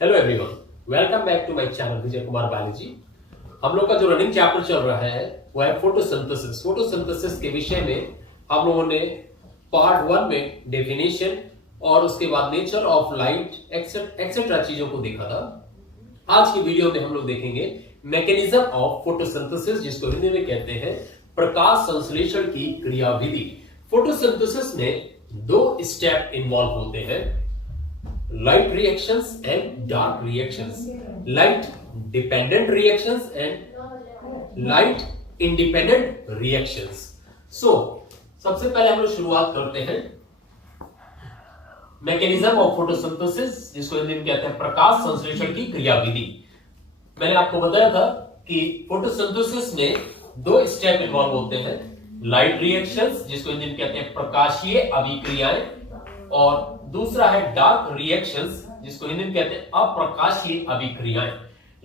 Hello everyone, welcome back to my channel Vijay Kumar Balaji. हम लोग का जो रनिंग चैप्टर चल रहा है वो है फोटोसिंथेसिस। फोटोसिंथेसिस के विषय में हम लोगों ने पार्ट 1 में डेफिनेशन और उसके बाद नेचर ऑफ लाइट एक्सेट्रा चीजों को देखा था। आज की वीडियो में हम लोग देखेंगे मैकेनिज्म ऑफ फोटोसिंथेसिस, जिसको हिंदी में कहते हैं प्रकाश संश्लेषण की क्रियाविधि। फोटोसिंथेसिस में दो स्टेप इन्वॉल्व होते हैं, light reactions and dark reactions, light dependent reactions and light independent reactions. So सबसे पहले हम लोग शुरुआत करते हैं मैकेनिज्म ऑफ फोटोसिंथेसिस, जिसको हिंदी में कहते हैं प्रकाश संश्लेषण की क्रियाविधि। मैंने आपको बताया था कि फोटोसिंथेसिस में दो स्टेप इन्वॉल्व होते हैं, लाइट रिएक्शंस जिसको हिंदी में कहते हैं प्रकाशीय अभिक्रियाएं, और दूसरा है डार्क रिएक्शंस जिसको हिंदी में कहते हैं अप्रकाशीय अभिक्रियाएं।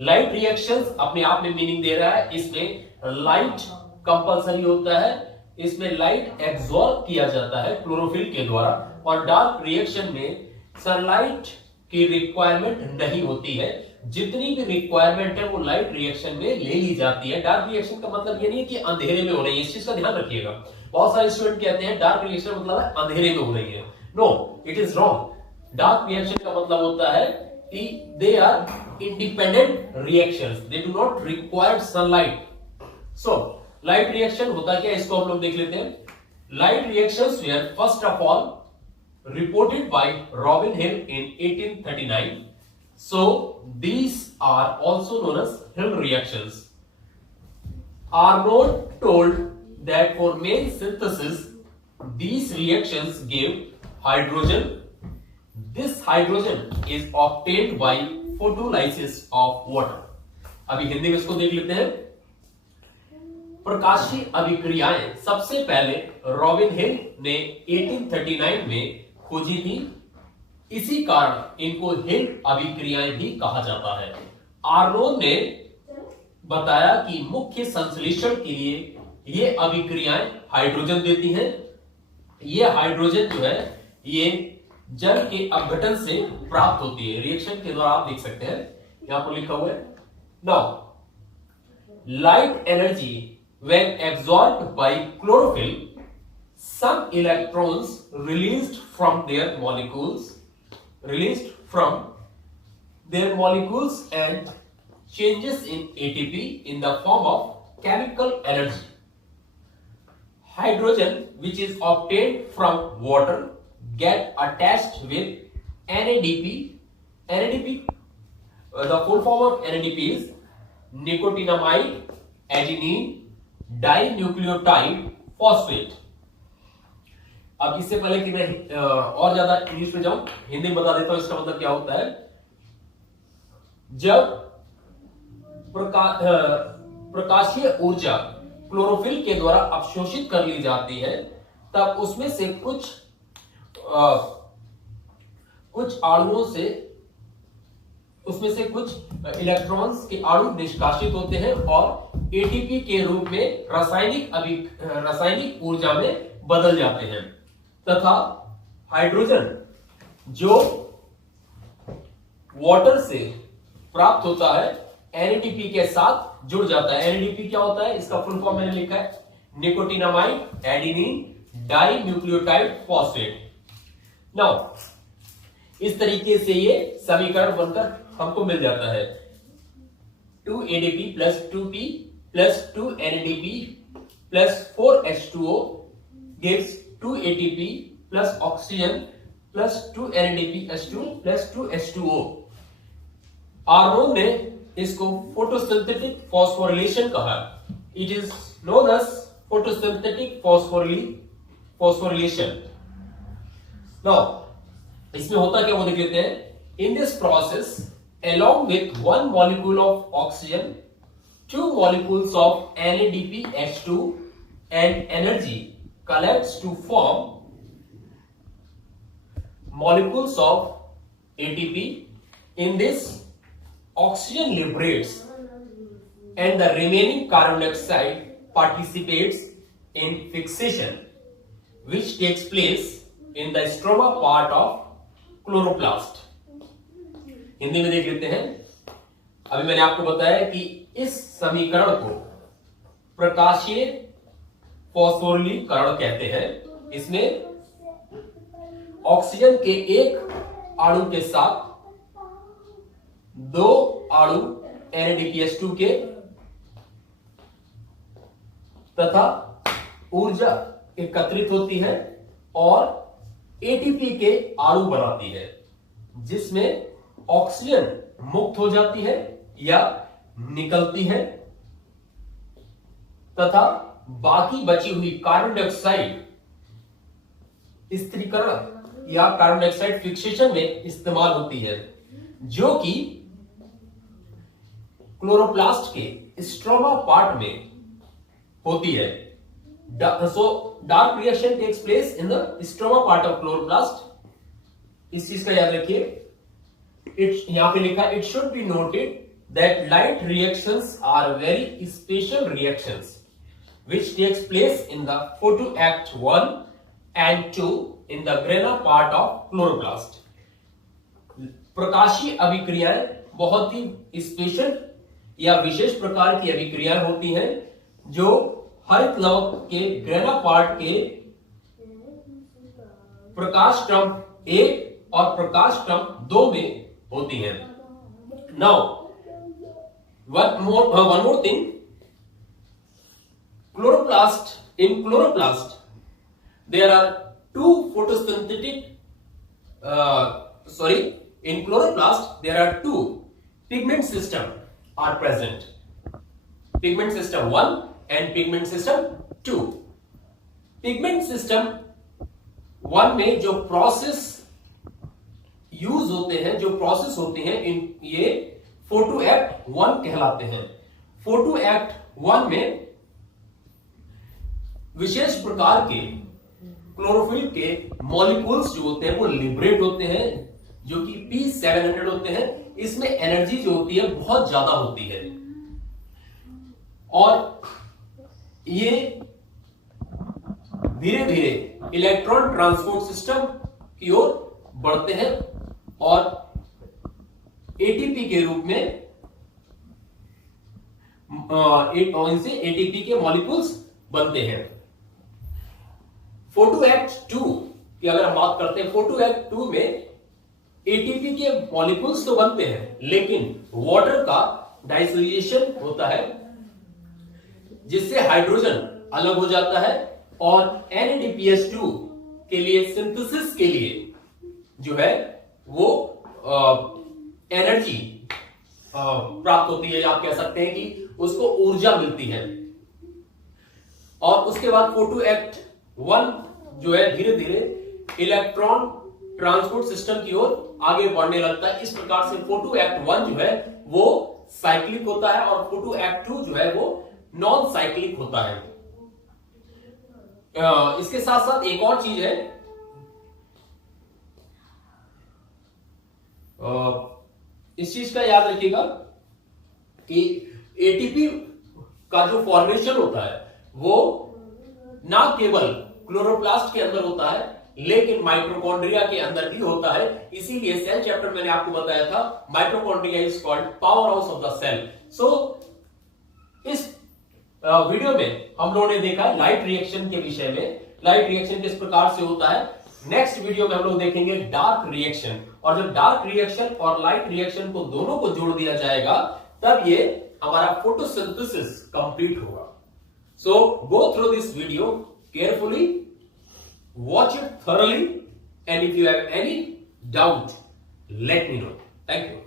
लाइट रिएक्शंस अपने आप में मीनिंग दे रहा है, इसमें लाइट कंपलसरी होता है, इसमें लाइट एब्जॉर्ब किया जाता है क्लोरोफिल के द्वारा, और डार्क रिएक्शन में सनलाइट की रिक्वायरमेंट नहीं होती है। जितनी भी रिक्वायरमेंट है वो लाइट रिएक्शन में ले ली जाती है। डार्क रिएक्शन का मतलब ये नहीं है कि अंधेरे में हो रही है, इस चीज का ध्यान रखिएगा। बहुत सारे स्टूडेंट कहते हैं डार्क रिएक्शन मतलब है अंधेरे में हो रही है। No, it is wrong. Dark reaction का मतलब होता है कि they are independent reactions, they do not require sunlight. So light reaction होता क्या है, इसको हम लोग देख लेते हैं। Light reactions were first of all reported by Robin Hill in 1839. So these are also known as Hill reactions. Arnold told that for main synthesis these reactions gave hydrogen. This hydrogen is obtained by photolysis of water. अभी हिंदी में इसको देख लेते हैं। प्रकाशीय अभिक्रियाएं सबसे पहले रॉबिन हिल ने 1839 में खोजी थी, इसी कारण इनको हिल अभिक्रियाएं भी कहा जाता है। आर्नोल्ड ने बताया कि मुख्य संश्लेषण के लिए ये अभिक्रियाएं हाइड्रोजन देती हैं। ये हाइड्रोजन जो है ये जल के अपघटन से प्राप्त होती है, रिएक्शन के द्वारा। आप देख सकते हैं यहां पर लिखा हुआ है, now light energy when absorbed bye chlorophyll, some electrons released from their molecules and changes in ATP in the form of chemical energy. Hydrogen, which is obtained from water, get attached with NADP. The full form of NADP is nicotinamide adenine dinucleotide phosphate. अब इससे पहले कि मैं और ज्यादा English में जाऊं, हिंदी में बता देता हूं इसका मतलब क्या होता है। जब प्रकाशीय ऊर्जा क्लोरोफिल के द्वारा अवशोषित कर ली जाती है, तब उसमें से कुछ इलेक्ट्रॉन्स के अणु निष्कासित होते हैं और एटीपी के रूप में रासायनिक ऊर्जा में बदल जाते हैं, तथा हाइड्रोजन जो वाटर से प्राप्त होता है एनएडीपी के साथ जुड़ जाता है। एनएडीपी क्या होता है, इसका फुल फॉर्म मैंने लिखा है, nicotinamide adenine dinucleotide phosphate. Now इस तरीके से ये समीकरण बनकर हमको मिल जाता है 2ADP plus 2P plus 2NADP plus 4H2O gives 2 ATP plus oxygen plus 2 NADPH2 plus 2 H2O. Arnold ने इसको फोटोसिंथेटिक फॉस्फोरिलेशन कहा। It is known as photosynthetic phosphorylation. Now इसमें होता क्या वो देख लेते हैं। In this process along with one molecule of oxygen, 2 molecules of NADPH2 and energy collects to form molecules of ATP. In this, oxygen liberates and the remaining carbon dioxide participates in fixation, which takes place in the stroma part of chloroplast. Hindi में देख लेते हैं। अभी मैंने आपको बताया कि इस समीकरण को प्रकाशीय फॉस्फोरिलीकरण कहते हैं। इसमें ऑक्सीजन के एक अणु के साथ दो अणु NADPH2 के तथा ऊर्जा एकत्रित होती है और ATP के अणु बनाती है, जिसमें ऑक्सीजन मुक्त हो जाती है या निकलती है तथा बाकी बची हुई कार्बन डाइऑक्साइड स्थिरीकरण या कार्बन डाइऑक्साइड फिक्सेशन में इस्तेमाल होती है, जो कि क्लोरोप्लास्ट के स्ट्रोमा पार्ट में होती है। So dark reaction takes place in the stroma part of chloroplast। इस चीज का याद रखिए। यहां पे लिखा it should be noted that light reactions are very special reactions which takes place in the photoact 1 and 2 in the grana part of chloroplast। प्रकाशीय अभिक्रियाएं बहुत ही स्पेशल या विशेष प्रकार की अभिक्रियाएं होती हैं जो हरित लवक के ग्रेना पार्ट के प्रकाश क्रम 1 और प्रकाश क्रम 2 में होती हैं। Now one more thing, in chloroplast there are two photosynthetic in chloroplast there are two pigment system are present, pigment system 1 and pigment system 2। Pigment system 1 में जो प्रोसेस यूज होते हैं, जो प्रोसेस होती हैं, ये फोटो एक्ट 1 कहलाते हैं। फोटो एक्ट 1 में विशेष प्रकार के क्लोरोफिल के मॉलिक्यूल्स जो होते हैं वो लिबरेट होते हैं, जो कि P700 होते हैं। इसमें एनर्जी जो होती है बहुत ज्यादा होती है और ये धीरे धीरे इलेक्ट्रॉन ट्रांसपोर्ट सिस्टम की ओर बढ़ते हैं और एटीपी के रूप में इनसे एटीपी के मॉलिक्यूल्स बनते हैं। फोटो एक्ट 2 की अगर हम बात करते हैं, फोटो एक्ट 2 में एटीपी के मॉलिक्यूल्स तो बनते हैं, लेकिन वाटर का डाइसोसिएशन होता है, जिससे हाइड्रोजन अलग हो जाता है और NADPH2 के लिए सिंथेसिस के लिए जो है वो एनर्जी प्राप्त होती है, आप कह सकते हैं कि उसको ऊर्जा मिलती है। और उसके बाद फोटो एक्ट 1 जो है धीरे धीरे इलेक्ट्रॉन ट्रांसपोर्ट सिस्टम की ओर आगे बढ़ने लगता है। इस प्रकार से फोटो एक्ट 1 जो है वो साइक्लिक होता है और फोटो एक्ट 2 जो है वो नॉन साइक्लिक होता है। इसके साथ साथ एक और चीज है, इस चीज का याद रखिएगा कि एटीपी का जो फॉर्मेशन होता है वो ना केवल क्लोरोप्लास्ट के अंदर होता है, लेकिन माइटोकॉन्ड्रिया के अंदर भी होता है। इसीलिए सेल चैप्टर मैंने आपको बताया था, mitochondria is called power house of the cell. So इस वीडियो में हम लोगों ने देखा लाइट रिएक्शन के विषय में, लाइट रिएक्शन किस प्रकार से होता है। नेक्स्ट वीडियो में हम लोग देखेंगे डार्क रिएक्शन, और जब डार्क रिएक्शन और लाइट रिएक्शन को दोनों को जोड़ दिया जाएगा तब ये हमारा फोटोसिंथेसिस कंप्लीट होगा। So go through this video carefully, watch it thoroughly, and if you have any doubt let me know. Thank you.